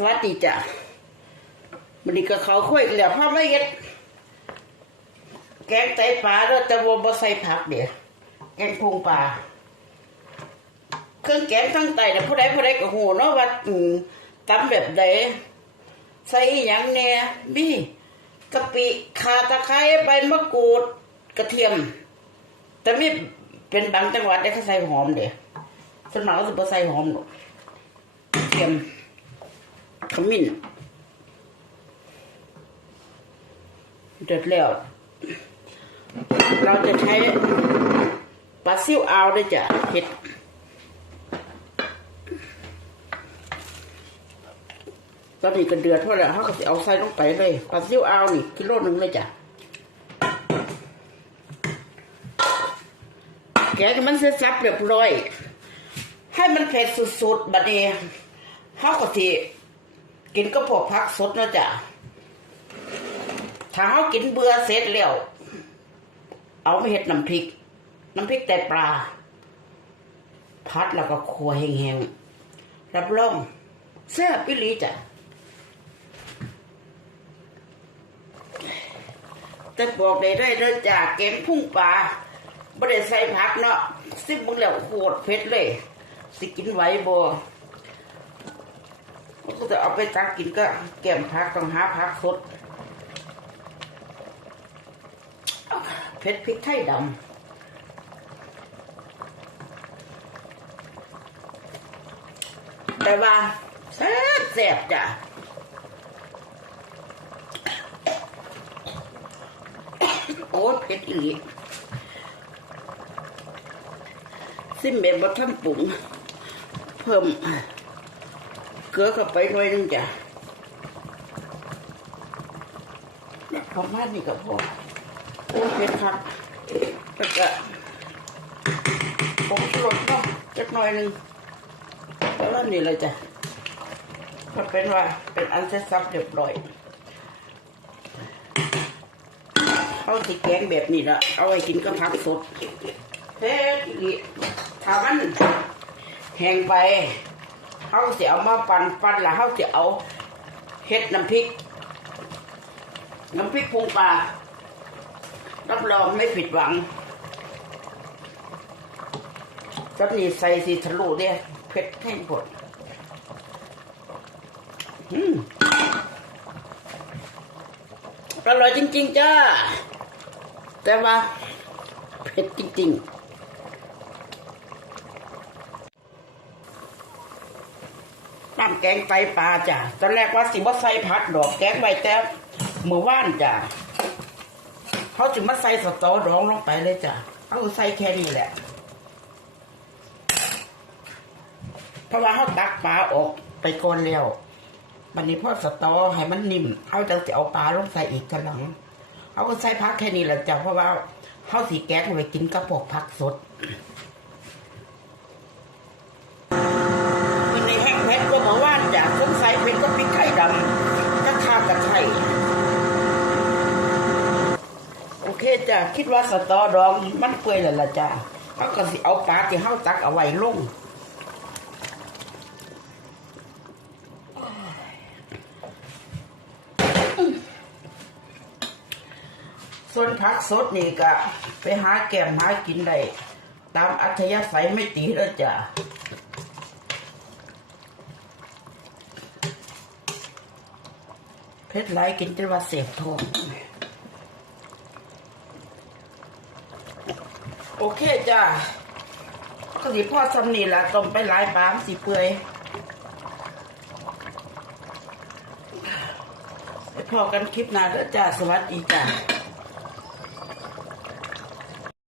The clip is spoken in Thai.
สวัสดีจ้ะมันนี้ก็เขาคุยกันแล้วพ่อไม่เย็ด แกงไตปลาเด้อแต่ว่าบ่ใส่ผักเดี๋ยวแกงพุงปลาเครื่องแกงทั้งไตเนี่ยผู้ใดผู้ใดก็หูเนาะว่าอืมตำแบบใดใส่อหยังเนี่ยบี้กะปิขาตะไคร้ใบมะกรูดกระเทียม แต่ไม่เป็นบางจังหวัดได้เขาใส่หอมเดี๋ยวส่วนมากก็จะใส่หอมหรอกกระเทียม มิ้นเดือดแล้ว เราจะใช้ปลาซิวเอาวด้วยจ้ะเห็ดตอนนี้ก็เดือดเท่าไหร่เขาก็จะเอาใส่ลงไปเลยปลาซิวอานี่กิโลหนึ่งเลยจ้ะแกงมันเสร็จสับเรียบร้อย ให้มันเผ็ดสุดๆบัดนี้เขาก็สิ กินก็พวกผักสดนะจ๊ะถ้าเขากินเบื่อเสร็จแล้วเอาไปเห็ดน้ำพริก น้ำพริกแต่ปลา พัดแล้วก็ครัวแห้งๆรับรองแซ่บอิลีจ้ะแต่บอกได้ได้เด้อจ้ะแกงพุ่งปลาไม่ได้ใส่ผักเนาะซิมมึงแล้วโคตรเผ็ดเลย สิกินไหวบ่ ก็จะเอาไปตักกินก็แก้มพักต้องหาพักสดเผ็ดพริกไทยดำแต่ว่าแซ่บแซ่บจ้ะโอ้เผ็ดอีหลีซิมเบบบัท่านปรุง เพิ่ม ลือเข้าไปหน่อยหนึงจ้ะประมาณนี้ก็พอโอ้เผ็ดครับแล้วก็ผมชูรสเนาะจักหน่อยหนึงแล้วนี่เลยจ้ะก็เป็นว่าเป็นอันเสร็จสับเรียบร้อยเขาติแกงแบบนี้ละเอาไว้กินกับผักสดเฮ้ยอีกถ้ามันแห้งไป เขาจะเอามาปั่นปั่นแล้วเขาจะเอาเห็ดน้ำพริก น้ำพริกปรุงปลารับรองไม่ผิดหวังจับนี่ใส่สีทะลุเนี่ยเผ็ดแห้งผดอืมอร่อยจริง ๆ จ้า แต่ว่าเผ็ดจริง ๆ น้ำแกงไตปลาจ้ะตอนแรกว่าสิว่ใส่ผักดอกแกงใบแต่เมื่อว่านจ้ะเขาจึงมาใส่สตอดองลงไปเลยจ้ะเขาใส่แค่นี้แหละเพราะว่าเขาตักปลาออกไปก่อนแล้วบันนี้พ่อสตอให้มันนิ่มเขาจะเอาปลาลงใส่อีกกระหลังเขาก็ใส่ผักแค่นี้แหละจ้ะเพราะว่าเขาสีแกงไว้กินกับพวกผักสด มันในแห้งแพ็คก็บอว่าจากสงสัยเป็นก็พริกไทยดำก็ข้ากระไทยโอเคจ้ะคิดว่าสตอดองมันเปื่อยแล้วล่ะจ้ะเขาก็สิเอาปลาที่เฮาตักเอาไว้ลงส่วนผักสดนี่ก็ไปหาแก้มหากินได้ตามอัธยาศัยไม่ตีแล้วจ้ะ เพชรไหลกินจนว่าเสียบท้องโอเคจ้าก็สิพ่อสำนีละต้มไปหลายปามสิเปื่อยไปพอกันคลิปหน้าแล้วจ้าสวัสดีจ้า